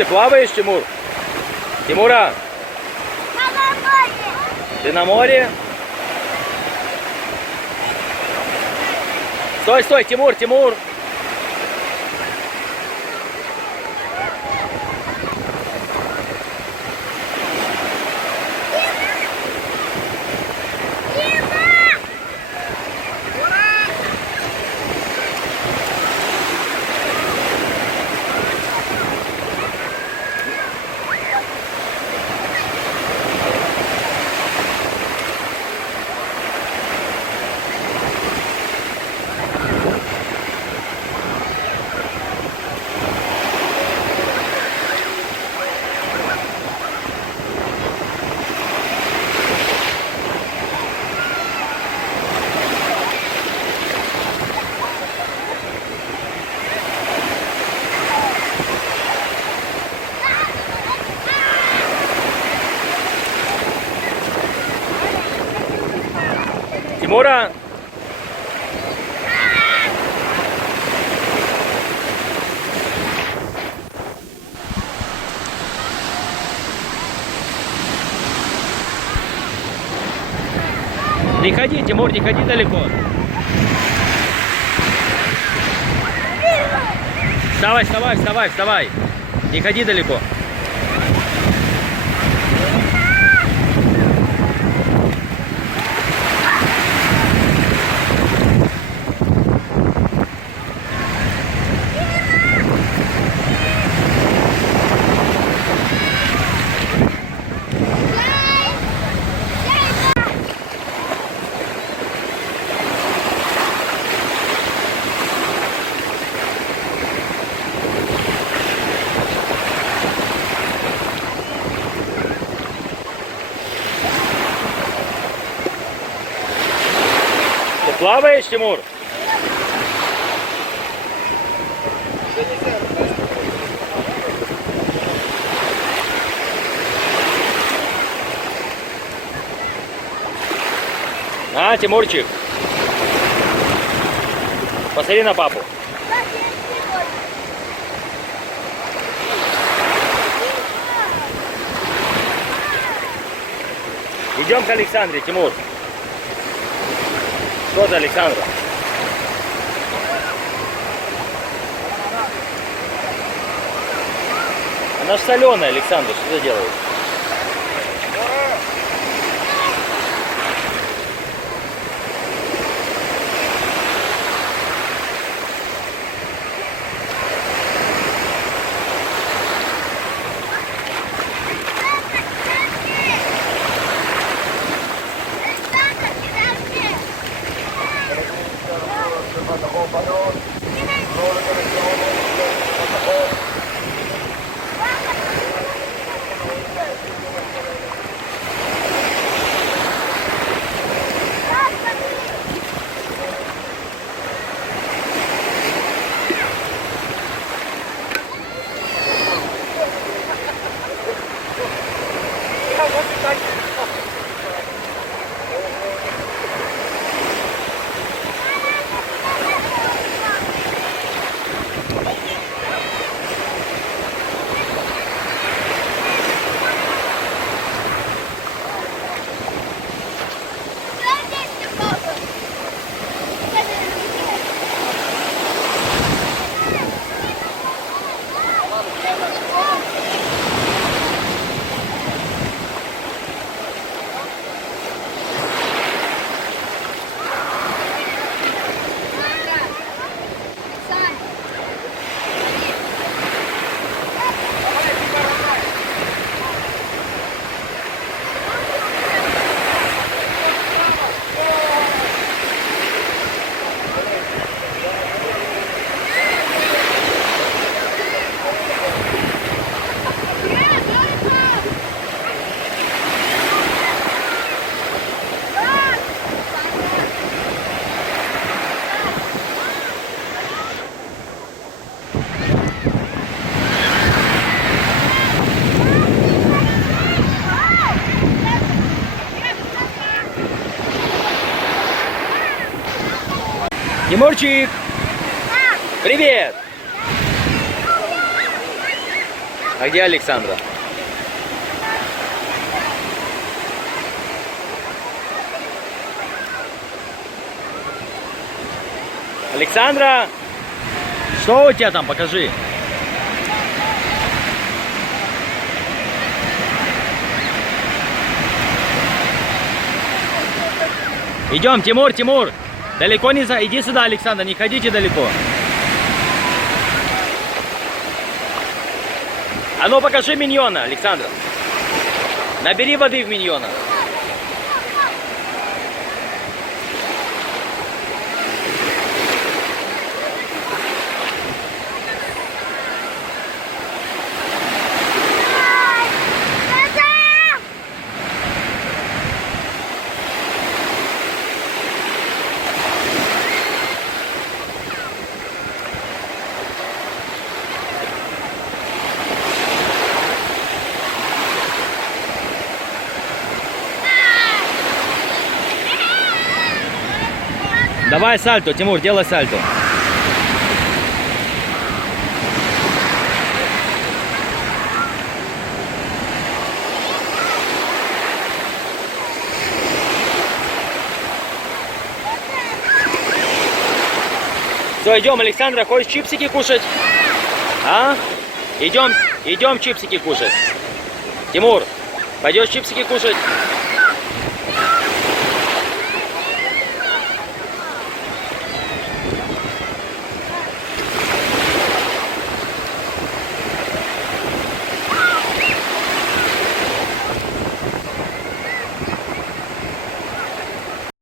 ты плаваешь, Тимур? Тимура? Ты на море? Стой, стой, Тимур, Тимур! Тимура! Не ходи, Тимур, не ходи далеко. Вставай, вставай, вставай, вставай. Не ходи далеко. Ты плаваешь, Тимур? А, Тимурчик, посмотри на папу. Идем к Александре, Тимур. Что за Александра? Она ж соленая, Александра, что ты делаешь? Тимурчик! Привет! А где Александра? Александра! Что у тебя там? Покажи. Идем, Тимур, Тимур. Далеко не за... Иди сюда, Александр, не ходите далеко. А ну покажи миньона, Александр. Набери воды в миньона. Давай сальто, Тимур, делай сальто. Все, идем, Александра, хочешь чипсики кушать? А? Идем чипсики кушать. Тимур, пойдешь чипсики кушать?